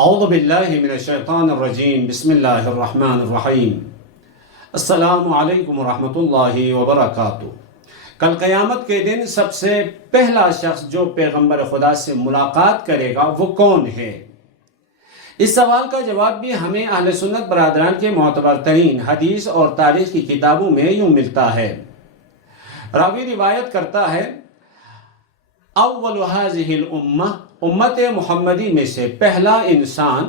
اعوذ باللہ من الشیطان الرجیم بسم اللہ الرحمن الرحیم السلام علیکم ورحمۃ اللہ وبرکاتہ۔ کل قیامت کے دن سب سے پہلا شخص جو پیغمبر خدا سے ملاقات کرے گا وہ کون ہے؟ اس سوال کا جواب بھی ہمیں اہل سنت برادران کے معتبر ترین حدیث اور تاریخ کی کتابوں میں یوں ملتا ہے۔ راوی روایت کرتا ہے، اول هذه الامہ، امت محمدی میں سے پہلا انسان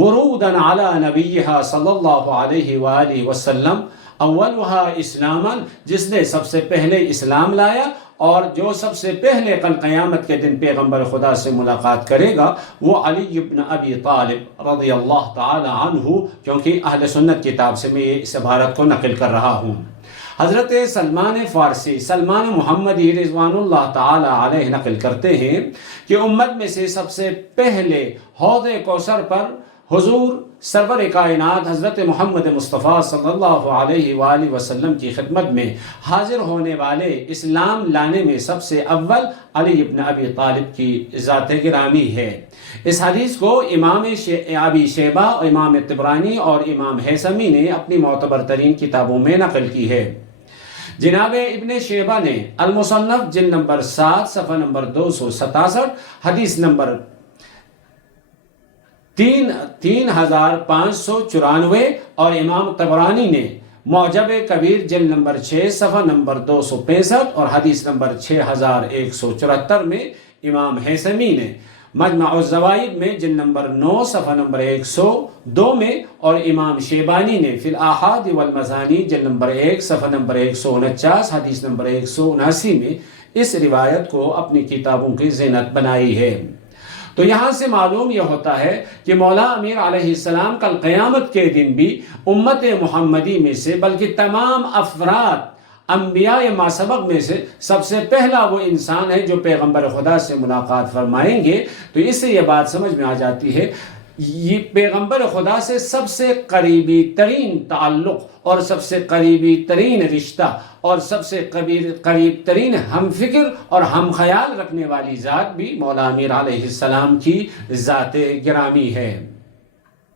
ورودا علی نبیہا صلی اللہ علیہ وآلہ وسلم، اولها اسلاما، جس نے سب سے پہلے اسلام لایا اور جو سب سے پہلے کل قیامت کے دن پیغمبر خدا سے ملاقات کرے گا وہ علی بن ابی طالب رضی اللہ تعالی عنہ، کیونکہ اہل سنت کتاب سے میں اس عبارت کو نقل کر رہا ہوں۔ حضرت سلمان فارسی، سلمان محمدی رضوان اللہ تعالی علیہ نقل کرتے ہیں کہ امت میں سے سب سے پہلے حوض کوثر پر حضور سرور کائنات حضرت محمد مصطفیٰ صلی اللہ علیہ وآلہ وسلم کی خدمت میں حاضر ہونے والے، اسلام لانے میں سب سے اول علی بن ابی طالب کی ذات گرامی ہے۔ اس حدیث کو امام ابی شیبہ، امام طبرانی اور امام ہیثمی نے اپنی معتبر ترین کتابوں میں نقل کی ہے۔ جناب ابن شیبہ نے المصنف جلد نمبر 7 صفحہ نمبر 267 حدیث نمبر 3594 اور امام طبرانی نے معجم کبیر جلد نمبر 6 صفحہ نمبر 265 اور حدیث نمبر 6174 میں، امام ہیثمی نے مجمع الزوائد میں جلد نمبر 9 صفحہ نمبر 102 میں اور امام شیبانی نے فی الاحاد والمزانی جلد نمبر 1 صفحہ نمبر 149 حدیث نمبر 179 میں اس روایت کو اپنی کتابوں کی زینت بنائی ہے۔ تو یہاں سے معلوم یہ ہوتا ہے کہ مولا امیر علیہ السلام کل قیامت کے دن بھی امت محمدی میں سے بلکہ تمام افراد انبیاء ما سبق میں سے سب سے پہلا وہ انسان ہے جو پیغمبر خدا سے ملاقات فرمائیں گے۔ تو اس سے یہ بات سمجھ میں آ جاتی ہے، یہ پیغمبر خدا سے سب سے قریبی ترین تعلق اور سب سے قریبی ترین رشتہ اور سب سے قریب ترین ہم فکر اور ہم خیال رکھنے والی ذات بھی مولا امیر علیہ السلام کی ذات گرامی ہے۔